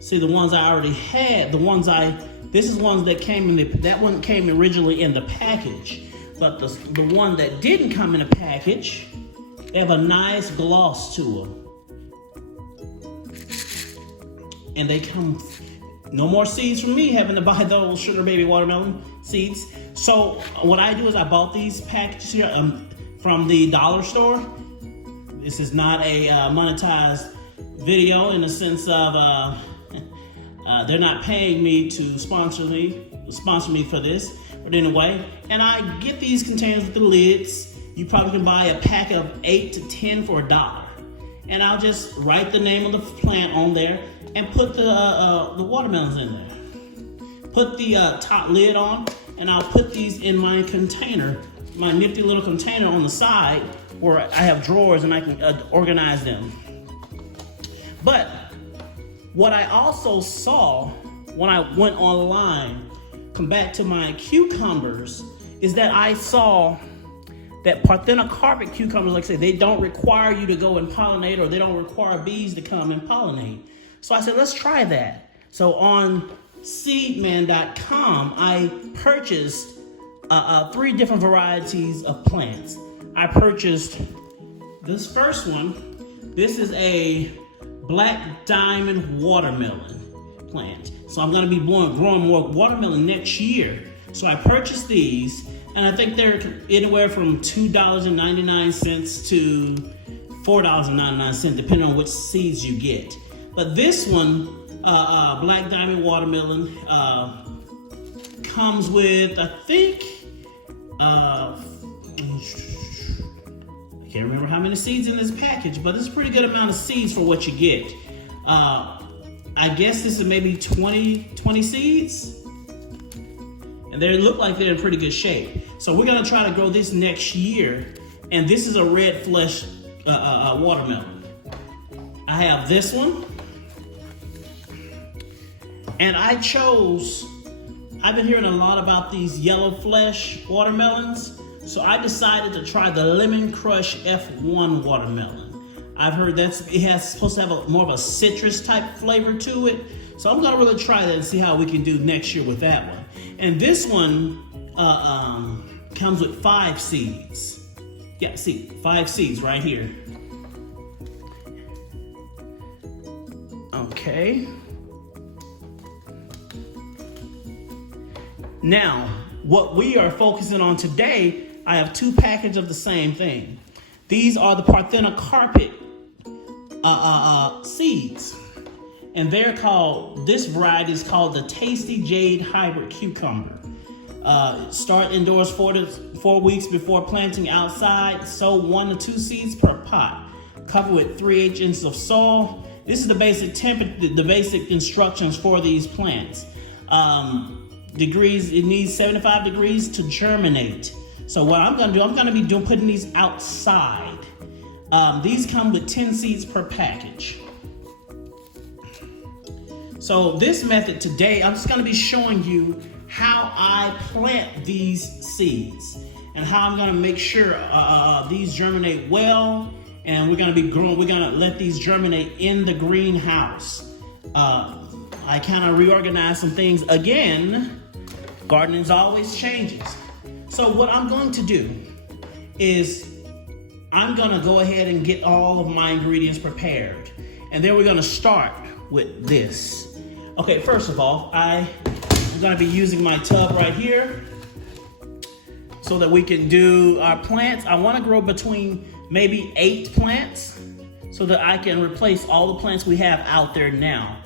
See, the ones I already had, this is ones that came in that one came originally in the package. But the one that didn't come in a package, they have a nice gloss to them. And they come, no more seeds from me having to buy those sugar baby watermelon seeds. So what I do is I bought these packages here from the dollar store. This is not a monetized video in the sense of they're not paying me to sponsor me for this. But anyway, and I get these containers with the lids. You probably can buy a pack of 8 to 10 for $1. And I'll just write the name of the plant on there and put the watermelons in there. Put the top lid on, and I'll put these in my container, my nifty little container on the side where I have drawers and I can organize them. But what I also saw when I went online, come back to my cucumbers, is that I saw that parthenocarpic cucumbers, like I say, they don't require you to go and pollinate, or they don't require bees to come and pollinate. So I said, let's try that. So on seedman.com, I purchased 3 different varieties of plants. I purchased this first one. This is a black diamond watermelon plant. So I'm going to be growing more watermelon next year. So I purchased these, and I think they're anywhere from $2.99 to $4.99, depending on which seeds you get. But this one, black diamond watermelon, comes with, I think, I can't remember how many seeds in this package, but it's a pretty good amount of seeds for what you get. I guess this is maybe 20 seeds. And they look like they're in pretty good shape. So we're gonna try to grow this next year. And this is a red flesh watermelon. I have this one. And I've been hearing a lot about these yellow flesh watermelons. So I decided to try the Lemon Crush F1 watermelon. I've heard supposed to have more of a citrus type flavor to it. So I'm gonna really try that and see how we can do next year with that one. And this one comes with 5 seeds. Yeah, see, 5 seeds right here. Okay. Now, what we are focusing on today, I have 2 packages of the same thing. These are the parthenocarpic seeds. And this variety is called the Tasty Jade Hybrid Cucumber. Start indoors 4 to 4 weeks before planting outside. Sow 1 to 2 seeds per pot. Cover with 3/8 inches of soil. This is the basic instructions for these plants. Degrees, it needs 75 degrees to germinate. So what I'm gonna do, I'm gonna be putting these outside. These come with 10 seeds per package. So this method today, I'm just gonna be showing you how I plant these seeds and how I'm gonna make sure these germinate well, and we're gonna let these germinate in the greenhouse. I kind of reorganized some things again. Gardening's always changes. So what I'm going to do is I'm gonna go ahead and get all of my ingredients prepared. And then we're gonna start with this. Okay, first of all, I'm gonna be using my tub right here so that we can do our plants. I wanna grow between maybe 8 plants so that I can replace all the plants we have out there now.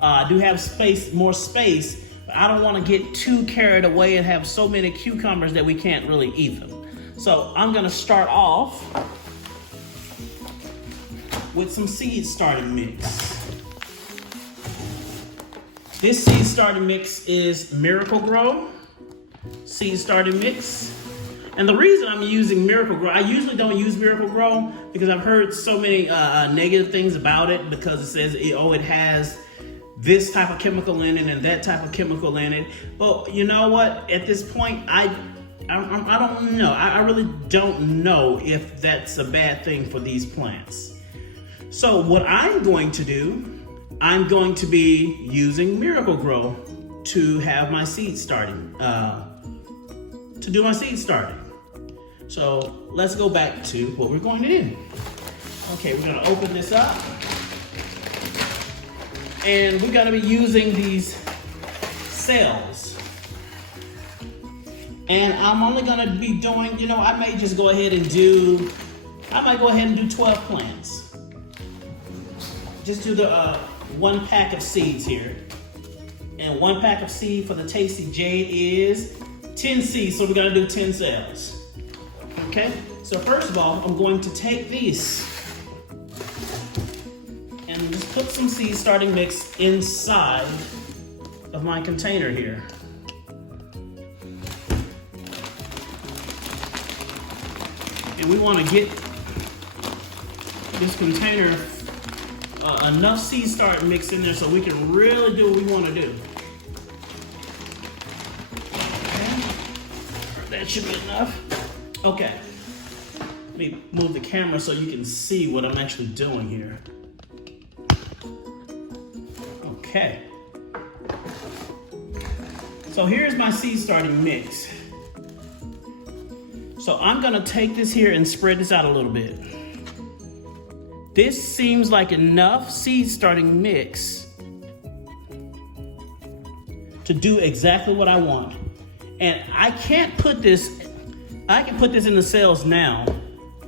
I do have more space, but I don't wanna get too carried away and have so many cucumbers that we can't really eat them. So I'm gonna start off with some seed starting mix. This seed starting mix is Miracle-Gro seed starting mix. And the reason I'm using Miracle-Gro, I usually don't use Miracle-Gro because I've heard so many negative things about it, because it says, it has this type of chemical in it and that type of chemical in it. But you know what? At this point, I don't know. I really don't know if that's a bad thing for these plants. So what I'm going to do, I'm going to be using Miracle-Gro to have my seed starting, to do my seed starting. So let's go back to what we're going to do. Okay, we're gonna open this up. And we're gonna be using these cells. And I'm only gonna be doing, I may just go ahead and do 12 plants. Just do the 1 pack of seeds here. And 1 pack of seed for the Tasty Jade is 10 seeds, so we're gonna do 10 cells. Okay, so first of all, I'm going to take these and just put some seed starting mix inside of my container here. And we want to get this container enough seed start mix in there so we can really do what we want to do. Okay. That should be enough. Okay. Let me move the camera so you can see what I'm actually doing here. Okay. So here's my seed starting mix. So I'm gonna take this here and spread this out a little bit. This seems like enough seed starting mix to do exactly what I want. And I can put this in the cells now,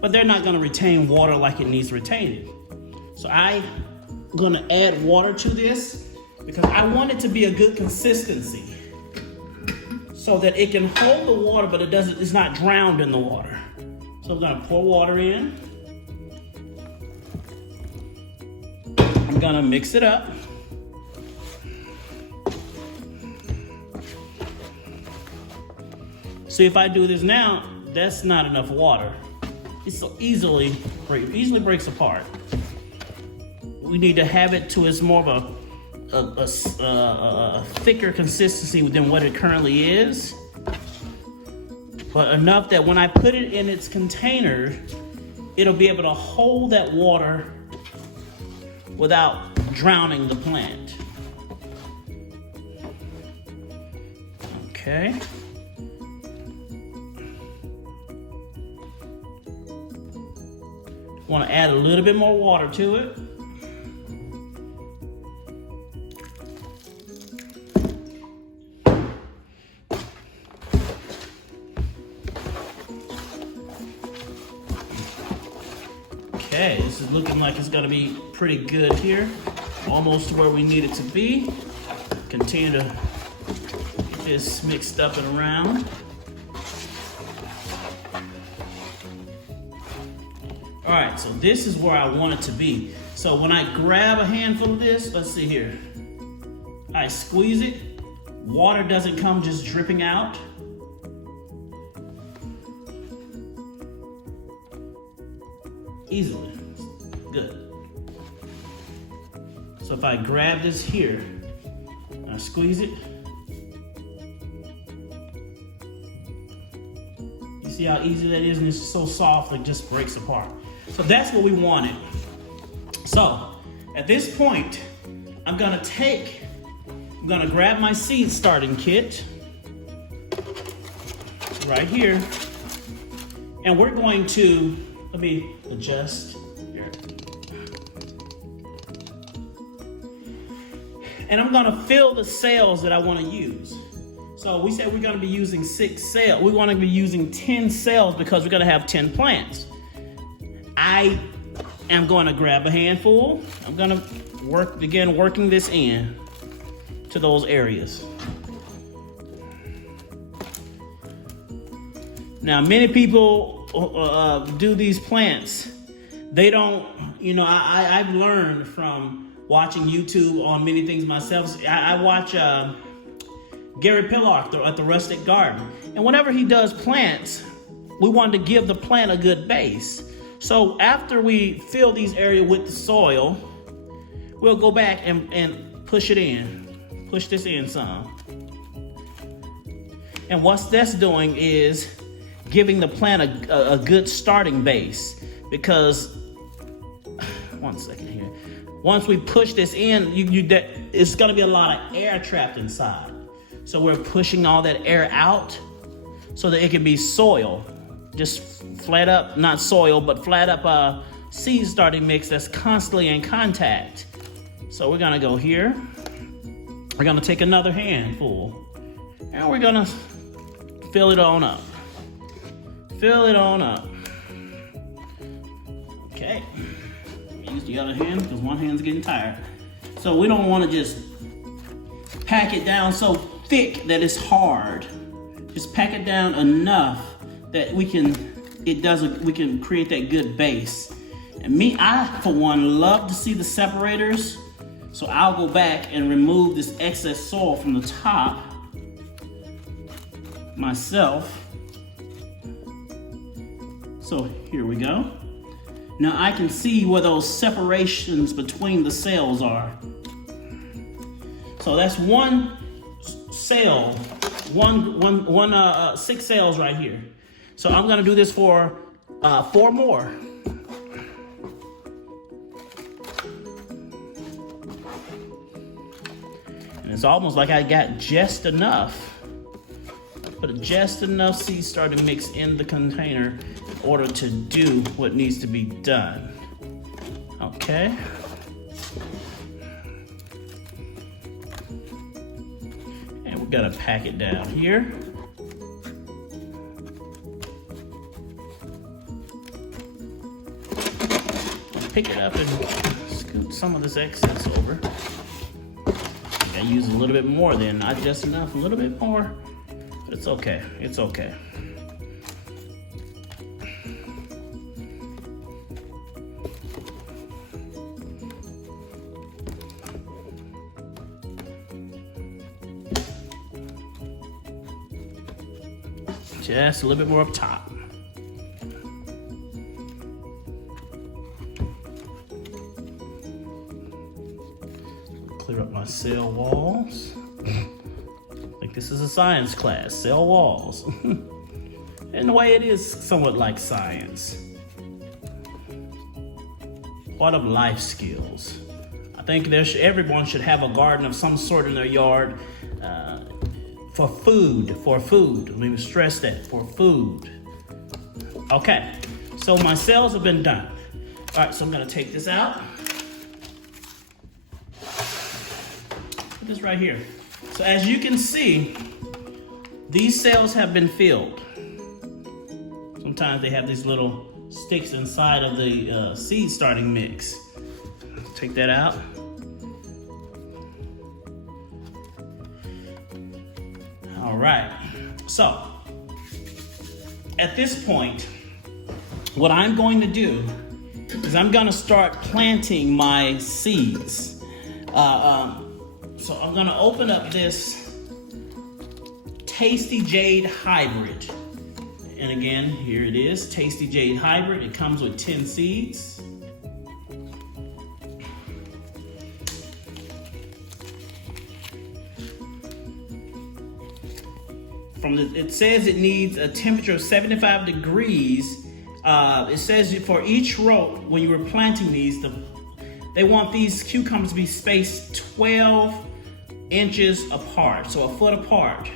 but they're not gonna retain water like it needs retained. So I'm gonna add water to this because I want it to be a good consistency so that it can hold the water, but it's not drowned in the water. So I'm gonna pour water in. I'm gonna mix it up. See, if I do this now, that's not enough water. It so easily breaks apart. We need to have it to it's more of a thicker consistency than what it currently is, but enough that when I put it in its container, it'll be able to hold that water without drowning the plant. Okay. Want to add a little bit more water to it. Okay, this is looking like it's gonna be pretty good here. Almost to where we need it to be. Continue to get this mixed up and around. All right, so this is where I want it to be. So when I grab a handful of this, let's see here. I squeeze it. Water doesn't come just dripping out. Easily. Good. So if I grab this here, I squeeze it. You see how easy that is, and it's so soft it just breaks apart. So that's what we wanted. So at this point, I'm gonna grab my seed starting kit right here, and we're going to, let me adjust here. And I'm gonna fill the cells that I wanna use. So we said we're gonna be using 6 cells. We wanna be using 10 cells because we're gonna have 10 plants. I am gonna grab a handful. I'm gonna begin working this in to those areas. Now, many people do these plants. They don't, I've learned from watching YouTube on many things myself. I watch Gary Pillar at the Rustic Garden. And whenever he does plants, we want to give the plant a good base. So after we fill these areas with the soil, we'll go back and push it in. Push this in some. And what that's doing is giving the plant a good starting base, because, one second here. Once we push this in, it's gonna be a lot of air trapped inside. So we're pushing all that air out so that it can be soil. Just flat up, not soil, but flat up seed starting mix that's constantly in contact. So we're gonna go here. We're gonna take another handful and we're gonna fill it on up. Fill it on up. Okay. Use the other hand because one hand's getting tired. So we don't want to just pack it down so thick that it's hard. Just pack it down enough that we can create that good base. And I for one love to see the separators. So I'll go back and remove this excess soil from the top myself. So here we go. Now I can see where those separations between the cells are. So that's one cell, one 6 cells right here. So I'm gonna do this for 4 more. And it's almost like I got just enough. Put just enough seed starting mix in the container in order to do what needs to be done. Okay. And we're gonna pack it down here. Pick it up and scoot some of this excess over. I use a little bit more then, not just enough, a little bit more. But it's okay, it's okay. Just a little bit more up top. Clear up my cell walls. Like this is a science class, cell walls. In a way it is somewhat like science. Part of life skills. I think everyone should have a garden of some sort in their yard for food. Let me stress that, for food. Okay, so my cells have been done. All right, so I'm gonna take this out. Put this right here. So as you can see, these cells have been filled. Sometimes they have these little sticks inside of the seed starting mix. Take that out. All right, so at this point, what I'm going to do is I'm gonna start planting my seeds. So I'm gonna open up this Tasty Jade Hybrid. And again, here it is, Tasty Jade Hybrid. It comes with 10 seeds. It says it needs a temperature of 75 degrees. It says for each row, when you were planting these, they want these cucumbers to be spaced 12 inches apart, so a foot apart.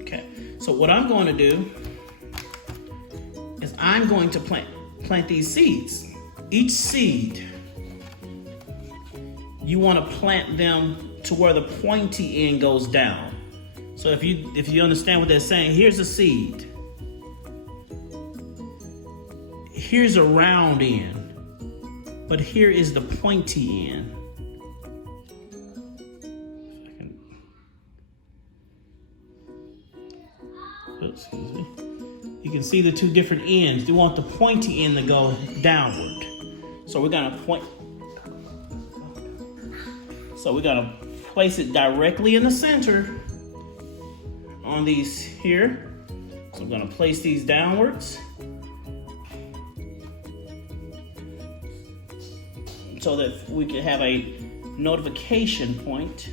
Okay, so what I'm going to do is I'm going to plant these seeds. Each seed, you want to plant them to where the pointy end goes down. So if you understand what they're saying, here's a seed. Here's a round end, but here is the pointy end. Excuse me. You can see the two different ends. You want the pointy end to go downward. So we're gonna place it directly in the center on these here. So I'm gonna place these downwards so that we can have a notification point.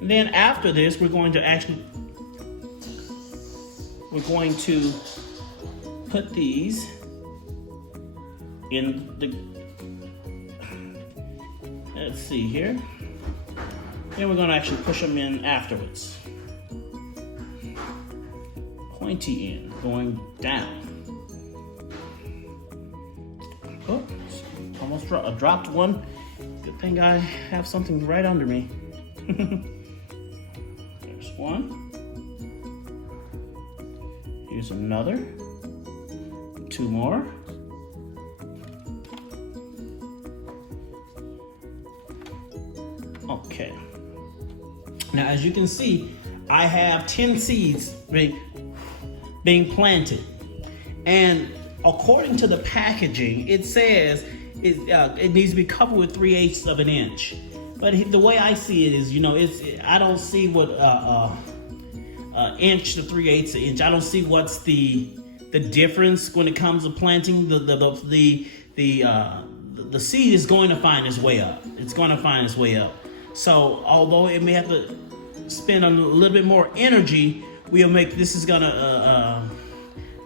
And then after this, we're going to we're going to put these in the, let's see here. Then we're gonna actually push them in afterwards. Pointy end, going down. Oh, almost dropped one. Good thing I have something right under me. There's one. Here's another. Two more. Okay. Now, as you can see, I have 10 seeds being planted. And according to the packaging, it says it needs to be covered with 3/8 of an inch. But the way I see it is, you know, I don't see what inch to 3/8 inch. I don't see what's the difference when it comes to planting. The seed is going to find its way up. It's going to find its way up. So although it may have to spend a little bit more energy, this is gonna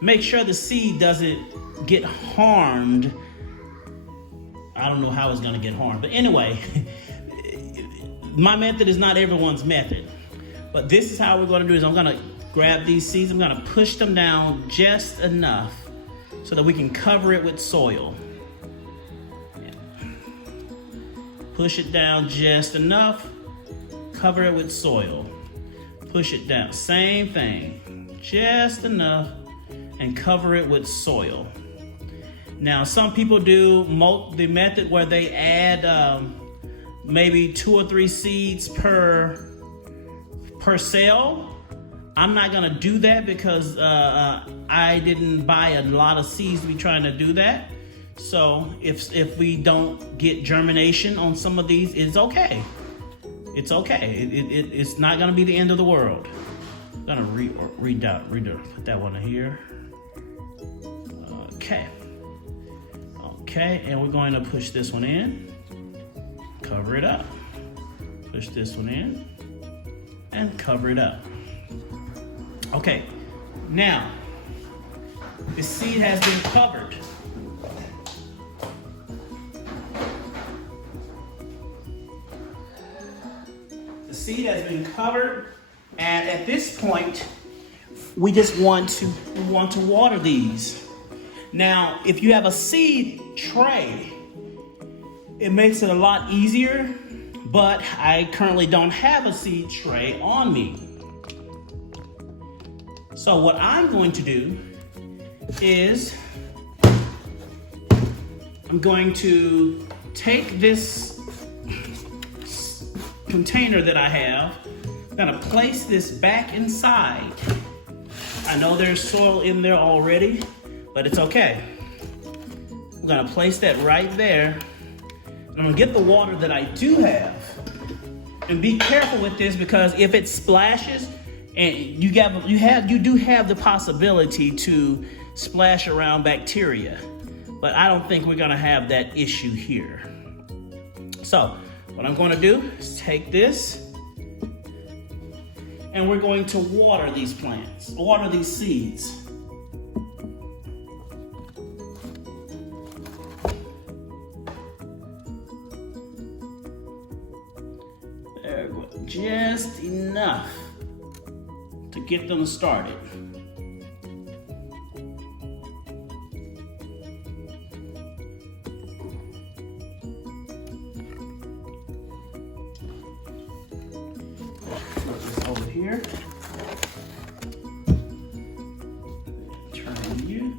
make sure the seed doesn't get harmed. I don't know how it's gonna get harmed, but anyway, my method is not everyone's method. But this is how we're gonna do is I'm gonna grab these seeds, I'm gonna push them down just enough so that we can cover it with soil. Push it down just enough, cover it with soil. Push it down, same thing, just enough, and cover it with soil. Now, some people do the method where they add maybe 2 or 3 seeds per cell. I'm not gonna do that because I didn't buy a lot of seeds to be trying to do that. So if we don't get germination on some of these, it's okay. It's okay. It's not gonna be the end of the world. I'm gonna put that one in here. Okay, and we're going to push this one in, cover it up. Push this one in, and cover it up. Okay, now, the seed has been covered. The seed has been covered, and at this point, we just want to water these. Now, if you have a seed tray, it makes it a lot easier, but I currently don't have a seed tray on me. So what I'm going to do is I'm going to take this container that I have, I'm gonna place this back inside. I know there's soil in there already, but it's okay. I'm gonna place that right there. I'm gonna get the water that I do have. And be careful with this because if it splashes, and you do have the possibility to splash around bacteria, but I don't think we're gonna have that issue here. So what I'm gonna do is take this and we're going to water these plants, water these seeds. There we go, just enough to get them started. Put this over here. Turn you.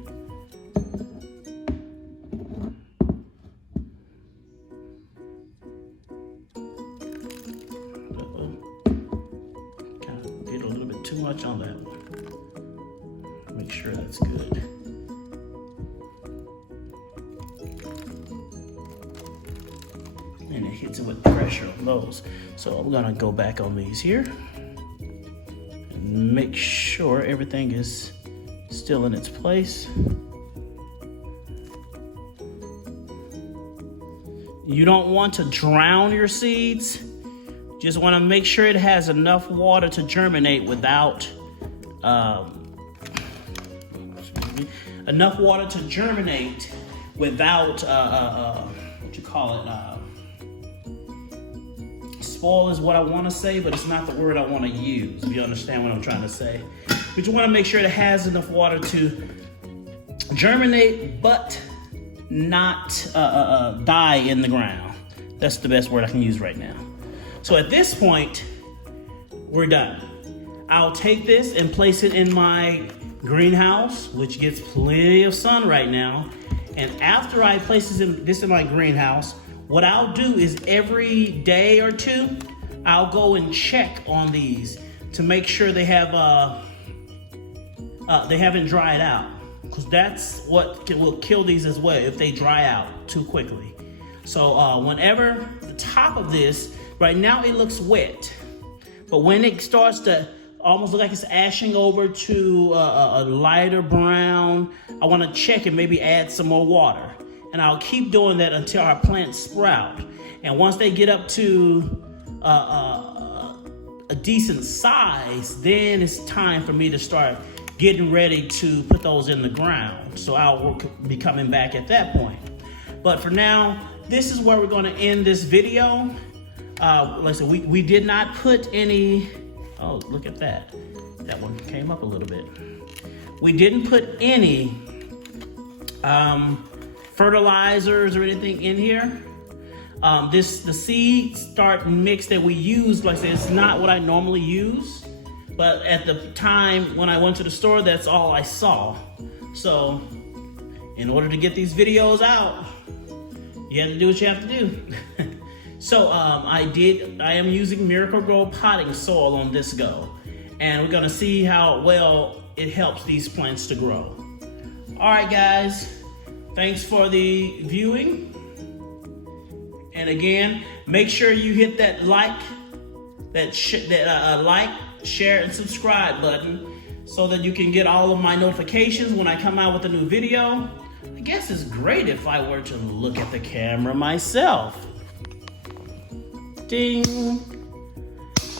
Get a little bit too much on that one. Make sure that's good. And it hits it with pressure on those. So I'm gonna go back on these here and make sure everything is still in its place. You don't want to drown your seeds. Just want to make sure it has enough water to germinate without enough water to germinate without what you call it, spoil is what I want to say, but it's not the word I want to use, if you understand what I'm trying to say. But you want to make sure it has enough water to germinate but not die in the ground. That's the best word I can use right now. So at this point, we're done. I'll take this and place it in my greenhouse, which gets plenty of sun right now. And after I place this in my greenhouse, what I'll do is every day or two, I'll go and check on these to make sure they haven't dried out, because that's what will kill these as well if they dry out too quickly. So whenever the top of this, right now it looks wet, but when it starts to almost look like it's ashing over to a lighter brown, I want to check and maybe add some more water. And I'll keep doing that until our plants sprout. And once they get up to a decent size, then it's time for me to start getting ready to put those in the ground. So I'll be coming back at that point. But for now, this is where we're going to end this video. Like I said, we did not put any. Oh, look at that. That one came up a little bit. We didn't put any fertilizers or anything in here. The seed start mix that we use, like I said, it's not what I normally use. But at the time when I went to the store, that's all I saw. So in order to get these videos out, you have to do what you have to do. So I am using Miracle-Gro potting soil on this go. And we're gonna see how well it helps these plants to grow. All right, guys, thanks for the viewing. And again, make sure you hit that like, share, and subscribe button so that you can get all of my notifications when I come out with a new video. I guess it's great if I were to look at the camera myself. Ding.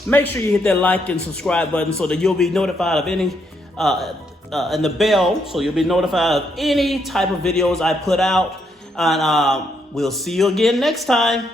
Make sure you hit that like and subscribe button so that you'll be notified of any, and the bell, so you'll be notified of any type of videos I put out. And we'll see you again next time.